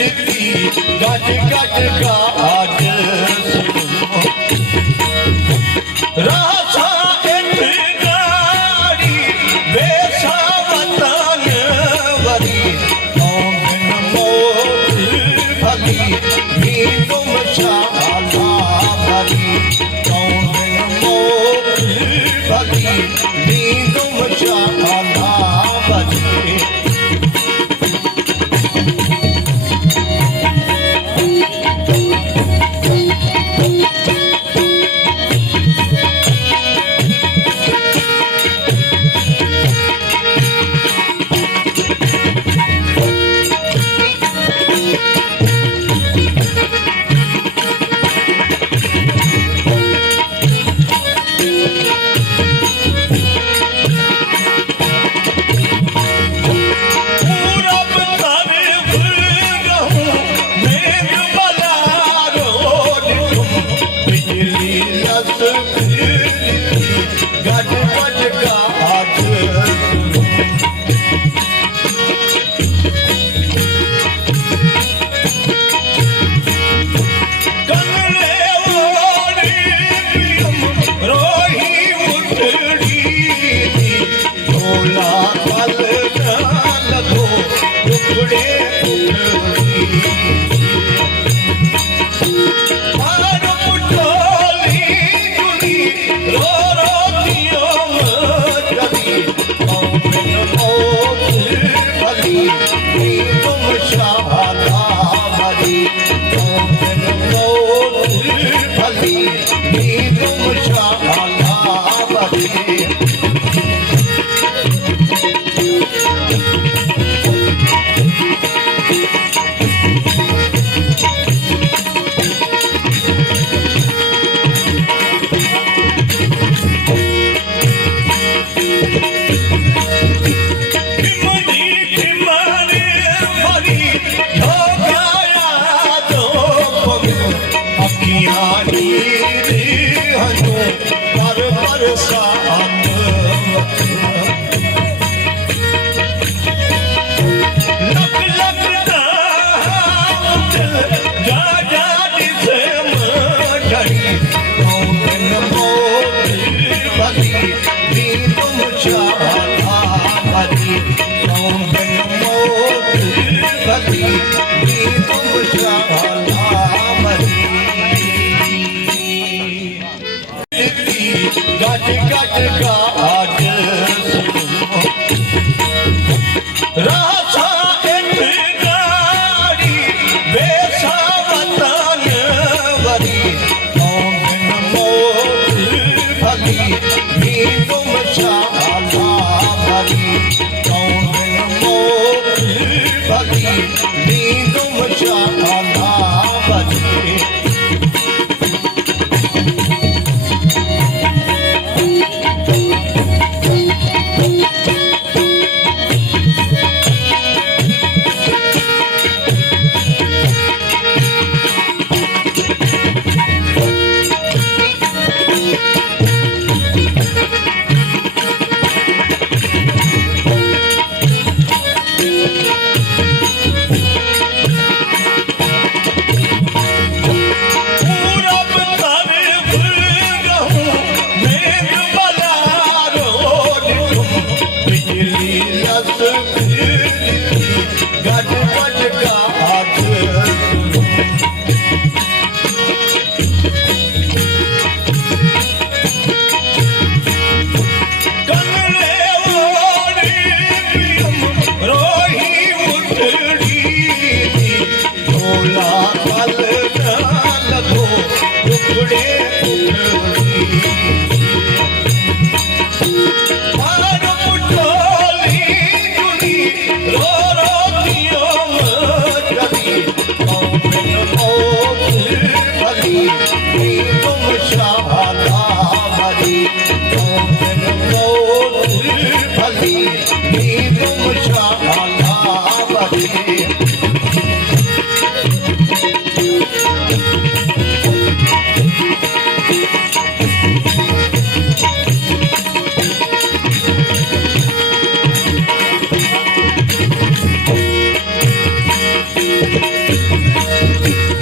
गज गज गाज रासा गाड़ी बेसा वतन वरी कौन मोत भली भी तुम शाला भरी कौन मोत भली भी तुम शाला भरी गज गज गाज रासा गाड़ी बेसा वतन वरी कौन मोत भली भी तुम शाला भरी कौन मोत भली भी तुम शाला भरी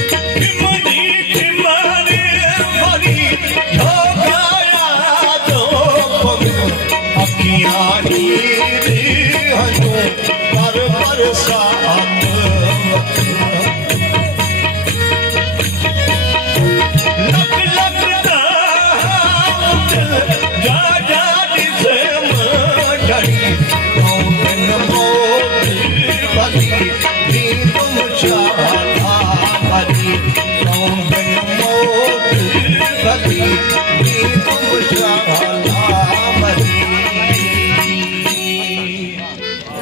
खिमनी खिमनी भरी झोंकाया जो पग अखियां नीरी हजो पर बरसात लग लग दाम जा जा दिसे मढ़ी कौन मोती भली नी तुम शाला भली